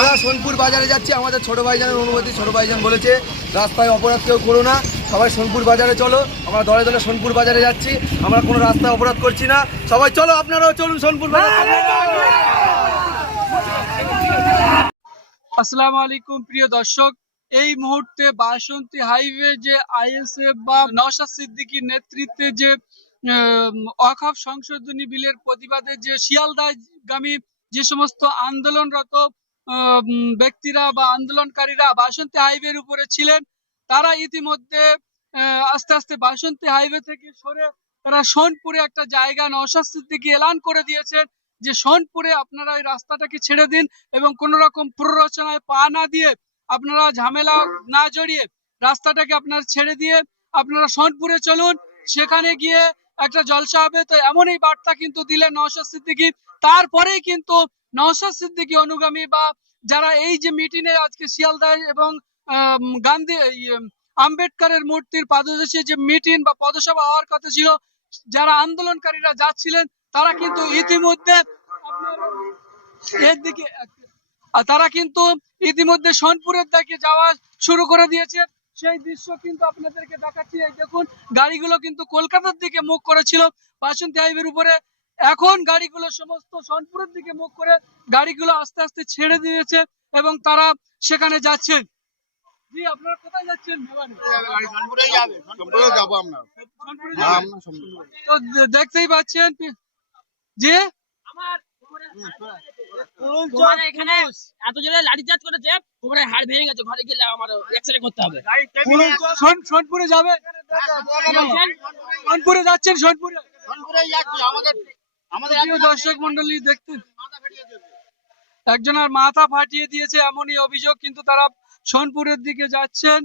আমরা সোনপুর বাজারে যাচ্ছি, আমাদের ছোট ভাইজানের অনুমতি, ছোট ভাইজান বলেছে, রাস্তায় অপরাধ কেউ করো না, সবাই সোনপুর বাজারে চলো, আমরা দলে দলে সোনপুর বাজারে যাচ্ছি, আমরা কোনো রাস্তায় অপরাধ করছি না, সবাই চলো আপনারাও চলুন সোনপুর বাজার। আসসালামু আলাইকুম, প্রিয় দর্শক। এই মুহূর্তে বাসন্তী হাইওয়ে যে আইএসএফ বা নওশাদ সিদ্দিকীর নেতৃত্বে যে অখাপ সংশোধনী বিলের প্রতিবাদে যে শিয়ালদাগামী যে সমস্ত আন্দোলনরত ব্যক্তিরা বা আন্দোলনকারীরা বাসন্তী হাইওয়ের উপরে ছিলেন, তারা ইতিমধ্যে আস্তে আস্তে বাসন্তী হাইওয়ে থেকে সরে তারা সোনপুরে একটা জায়গা নওশাদ সিদ্দিকী এলান করে দিয়েছেন যে সোনপুরে আপনারা এই রাস্তাটাকে ছেড়ে দিন এবং কোন রকম প্ররোচনায় পা না দিয়ে আপনারা ঝামেলা না জড়িয়ে রাস্তাটাকে আপনারা ছেড়ে দিয়ে আপনারা সোনপুরে চলুন। সেখানে গিয়ে একটা জলসা হবে তো এমনই বার্তা কিন্তু দিলেন নওশাদ সিদ্দিকী তারপরেই কিন্তু নওশাদ সিদ্দিকী অনুগামী বা যারা এই যে মিটিং এ আজকে শিয়ালদায় এবং গান্ধী আম্বেদকরের মূর্তির পাদদেশে যে মিটিং বা পদসভা হওয়ার কথা ছিল, যারা আন্দোলনকারীরা যাচ্ছিলেন, তারা কিন্তু ইতিমধ্যে এর দিকে তারা কিন্তু ইতিমধ্যে সোনপুরের দিকে যাওয়া শুরু করে দিয়েছে। সেই দৃশ্য কিন্তু আপনাদেরকে দেখাচ্ছি। এই দেখুন, গাড়িগুলো কিন্তু কলকাতার দিকে মুখ করেছিল। বাসন্তী হাইওয়ের উপরে এখন গাড়িগুলো সমস্ত সোনপুরের দিকে মুখ করে গাড়িগুলো আস্তে আস্তে ছেড়ে দিয়েছে এবং তারা সেখানে যাচ্ছেন। জি আপনারা কোথায় যাচ্ছেন? সোনপুরে হ্যাঁ। তো দেখতেই পাচ্ছেন যে এখানে এত জোরে করেছে হাড় ভেঙে গেছে। ঘরে গেলে আমার এক্সরে করতে হবে। সোন- সোনপুরে যাবে? সোনপুরে যাচ্ছেন সোনপুরে? সোমপুরে যাচ্ছি আমাদের প্রিয় দর্শক মন্ডলী দেখতে একজনের মাথা ফাটিয়ে দিয়েছে এমনই অভিযোগ কিন্তু তারা সোনপুরের দিকে যাচ্ছেন।